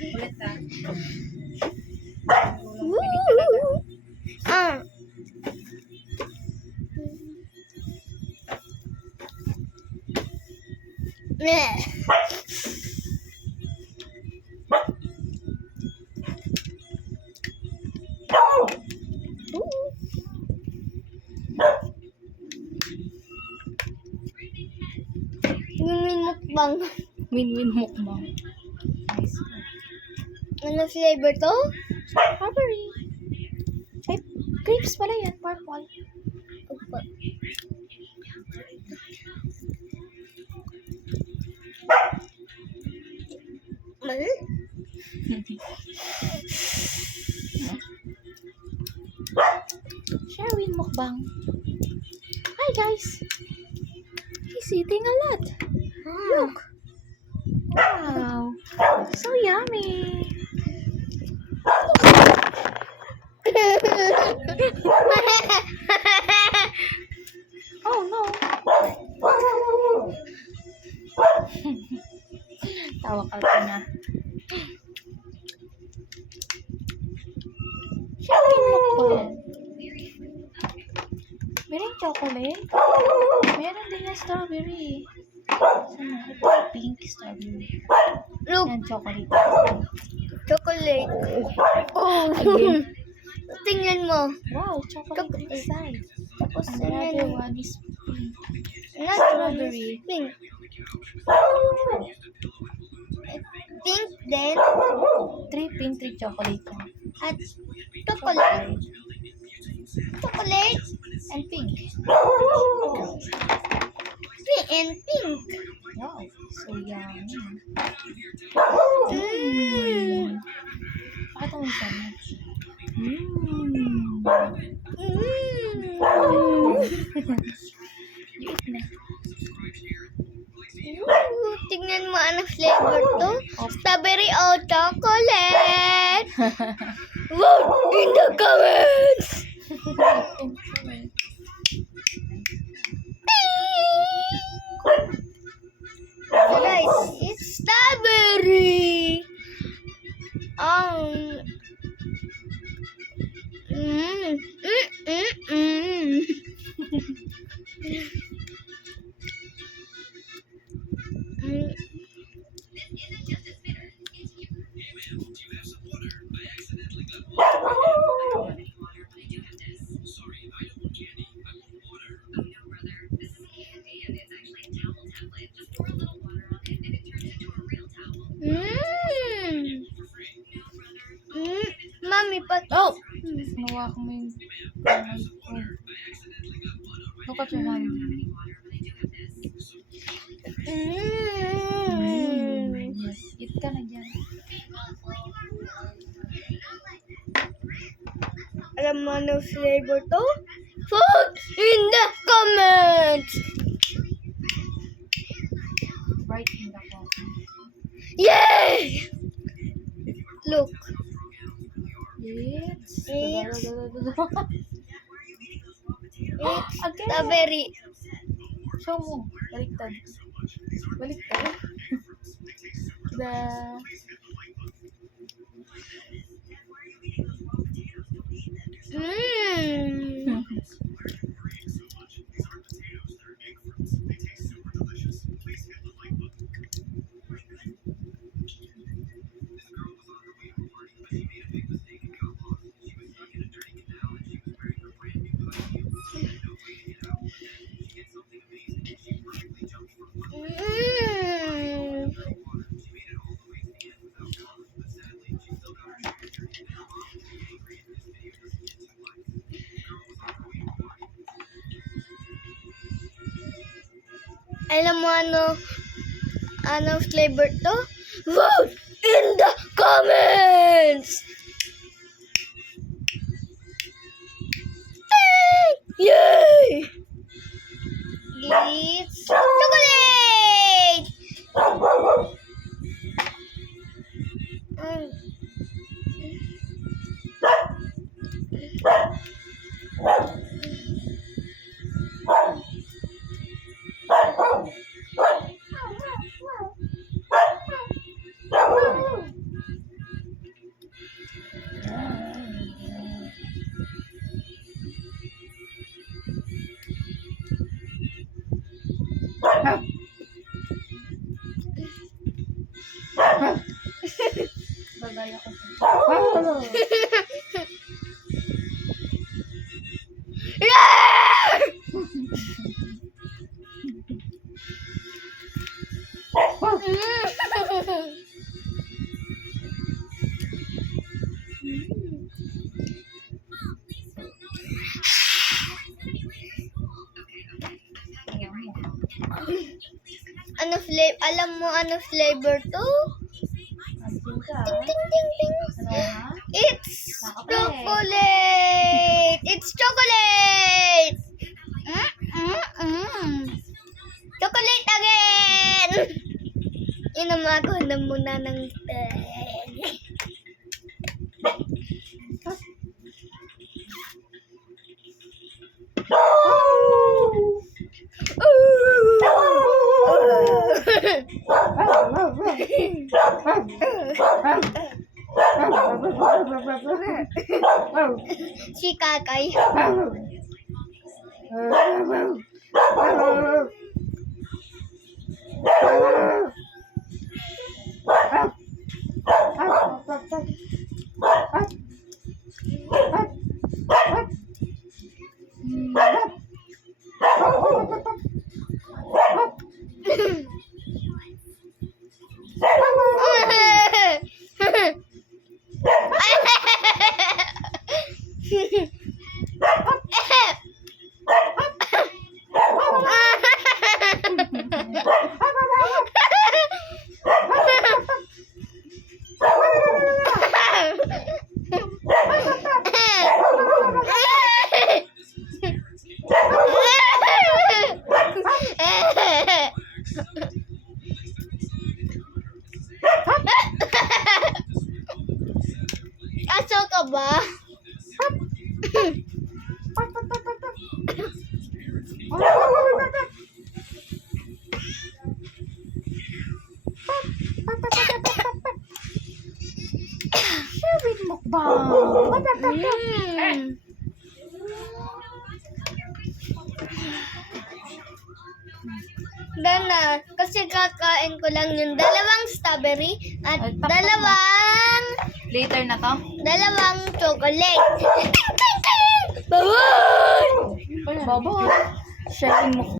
Ulit ah. Woo! Ah. Meh. Win-win mukbang. Win-win mukbang. Nice. Ano flavor to? Strawberry. Ay, grapes pala yan. Purple. Opo. Mali? Sherwin mukbang. Hi guys. He's eating a lot. Look. Wow. So yummy. Oh no. Tawa ka na. Sherwin mukbang. Meron chocolate. Meron din na strawberry. Sana? Ito pink strawberry. Look, Yan, chocolate. chocolate. Oh. Again. Tingnan mo. Wow, chocolate inside. Tapos Another tingnan mo. one is pink. Another one is Strawberry. pink. Pink then Three pink, three chocolate. at chocolate. Chocolate And pink. and pink. Wow, so yummy. Mmm. Pakita mo siya. You eat na. Tingnan mo anong flavor to. Strawberry o chocolate. Vote in the comments. Guys, it's strawberry. Mm, mm, mm, mm. Mm. Mm. Mm. Mommy, but Oh! Nawa ko mo yung kamay ko. Look at your hand. Yes, eat ka na dyan. Alam mo ano flavor to? Vote in the comments! Right in the coffee. Yay! Look. It's... It's Again. strawberry. Show mo. Baliktad. Baliktad. The... Mmm. Mmm. Alam mo anong flavor to? Vote in the comments! Yay! It's chocolate! Mm. Gagaya ko. Tingnan mo. Alam mo ano flavor to? Pansin ka. Ting ting ting ting. Ano ha? It's chocolate. It's chocolate. Chocolate again. Inamago na muna ng si Kakay. Aso ka ba? Sharing mukbang. Dana, kasi kakain ko lang yung dalawang strawberry at Ay, takot dalawang Later na to? chocolate. Ting ting ting! Bye! Baba. Sharing mukbang.